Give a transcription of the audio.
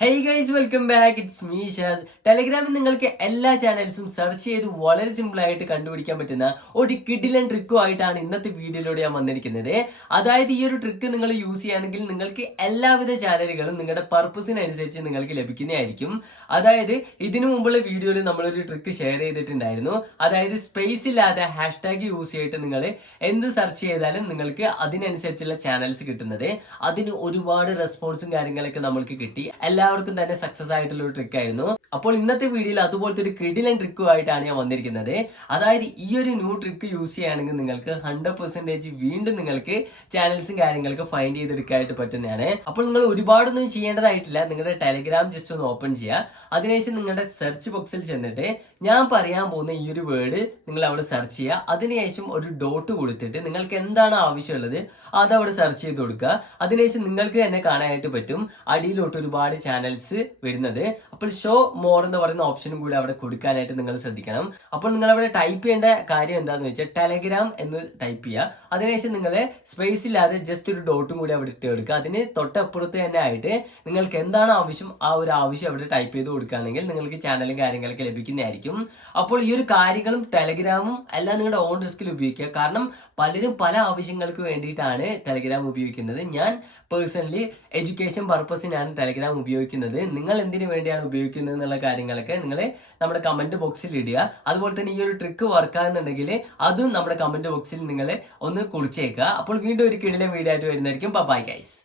Hey guys, welcome back. It's me Shaz. ടെലഗ്രാമിൽ നിങ്ങൾക്ക് എല്ലാ ചാനൽസും സെർച്ച് ചെയ്ത് വളരെ സിമ്പിൾ ആയിട്ട് കണ്ടുപിടിക്കാൻ പറ്റുന്ന ഒരു കിഡിലൻ ട്രിക്കും ആയിട്ടാണ് ഇന്നത്തെ വീഡിയോയിലൂടെ ഞാൻ വന്നിരിക്കുന്നത്. അതായത് ഈ ഒരു ട്രിക്ക് നിങ്ങൾ യൂസ് ചെയ്യുകയാണെങ്കിൽ നിങ്ങൾക്ക് എല്ലാവിധ ചാനലുകളും നിങ്ങളുടെ പർപ്പസിനനുസരിച്ച് നിങ്ങൾക്ക് ലഭിക്കുന്നതായിരിക്കും. അതായത് ഇതിനു മുമ്പുള്ള വീഡിയോയിൽ നമ്മളൊരു ട്രിക്ക് ഷെയർ ചെയ്തിട്ടുണ്ടായിരുന്നു. അതായത് സ്പേസ് ഇല്ലാതെ ഹാഷ്ടാഗ് യൂസ് ചെയ്തിട്ട് നിങ്ങൾ എന്ത് സെർച്ച് ചെയ്താലും നിങ്ങൾക്ക് അതിനനുസരിച്ചുള്ള ചാനൽസ് കിട്ടുന്നത്. അതിന് ഒരുപാട് റെസ്പോൺസും കാര്യങ്ങളൊക്കെ നമ്മൾക്ക് കിട്ടി. എല്ലാവർക്കും തന്നെ സക്സസ് ആയിട്ടുള്ള ഒരു ട്രിക്ക് ആയിരുന്നു. അപ്പോൾ ഇന്നത്തെ വീഡിയോയിൽ അതുപോലത്തെ ഒരു കിടിലൻ ട്രിക്കുമായിട്ടാണ് ഞാൻ വന്നിരിക്കുന്നത്. അതായത് ഈ ഒരു ന്യൂ ട്രിക്ക് യൂസ് ചെയ്യുകയാണെങ്കിൽ നിങ്ങൾക്ക് 100% വീണ്ടും നിങ്ങൾക്ക് ചാനൽസും കാര്യങ്ങളൊക്കെ ഫൈൻഡ് ചെയ്തെടുക്കാനായിട്ട് പറ്റുന്നതാണ്. അപ്പോൾ നിങ്ങൾ ഒരുപാടൊന്നും ചെയ്യേണ്ടതായിട്ടില്ല. നിങ്ങളുടെ ടെലഗ്രാം ജസ്റ്റ് ഒന്ന് ഓപ്പൺ ചെയ്യുക. അതിനുശേഷം നിങ്ങളുടെ സെർച്ച് ബോക്സിൽ ചെന്നിട്ട് ഞാൻ പറയാൻ പോകുന്ന ഈ ഒരു വേർഡ് നിങ്ങൾ അവിടെ സെർച്ച് ചെയ്യുക. അതിനുശേഷം ഒരു ഡോട്ട് കൊടുത്തിട്ട് നിങ്ങൾക്ക് എന്താണ് ആവശ്യമുള്ളത് അത് അവിടെ സെർച്ച് ചെയ്ത് കൊടുക്കുക. അതിനുശേഷം നിങ്ങൾക്ക് തന്നെ കാണാനായിട്ട് പറ്റും അടിയിലോട്ട് ഒരുപാട് ചാനൽസ് വരുന്നത്. അപ്പോൾ ഷോ മോർ എന്ന് പറയുന്ന ഓപ്ഷനും കൂടി അവിടെ കൊടുക്കാനായിട്ട് നിങ്ങൾ ശ്രദ്ധിക്കണം. അപ്പോൾ നിങ്ങൾ അവിടെ ടൈപ്പ് ചെയ്യേണ്ട കാര്യം എന്താണെന്ന് വെച്ചാൽ ടെലഗ്രാം എന്ന് ടൈപ്പ് ചെയ്യുക. അതിനുശേഷം നിങ്ങൾ സ്പേസ് ഇല്ലാതെ ജസ്റ്റ് ഒരു ഡോട്ടും കൂടി അവിടെ ഇട്ട് കൊടുക്കുക. അതിന് തൊട്ടപ്പുറത്ത് തന്നെ ആയിട്ട് നിങ്ങൾക്ക് എന്താണ് ആവശ്യം ആ ഒരു ആവശ്യം അവിടെ ടൈപ്പ് ചെയ്ത് കൊടുക്കുകയാണെങ്കിൽ നിങ്ങൾക്ക് ചാനലും കാര്യങ്ങളൊക്കെ ലഭിക്കുന്നതായിരിക്കും. അപ്പോൾ ഈ ഒരു കാര്യങ്ങളും ടെലഗ്രാമും എല്ലാം നിങ്ങളുടെ ഓൺ റിസ്കിൽ ഉപയോഗിക്കുക. കാരണം പലരും പല ആവശ്യങ്ങൾക്ക് വേണ്ടിയിട്ടാണ് ടെലഗ്രാം ഉപയോഗിക്കുന്നത്. ഞാൻ പേഴ്സണലി എഡ്യൂക്കേഷൻ പർപ്പസിനാണ് ടെലഗ്രാം ഉപയോഗിക്കുന്നത്. നിങ്ങൾ എന്തിനു വേണ്ടിയാണ് ഉപയോഗിക്കുന്നത് എന്നുള്ള കാര്യങ്ങളൊക്കെ നിങ്ങൾ നമ്മുടെ കമന്റ് ബോക്സിൽ ഇടുക. അതുപോലെ തന്നെ ഈ ഒരു ട്രിക്ക് വർക്കാകുന്നുണ്ടെങ്കിൽ അതും നമ്മുടെ കമന്റ് ബോക്സിൽ നിങ്ങൾ ഒന്ന് കുറിച്ചേക്കുക. അപ്പോൾ വീണ്ടും ഒരു കിടിലൻ വീഡിയോ ആയിട്ട് വരുന്നതായിരിക്കും. Bye guys.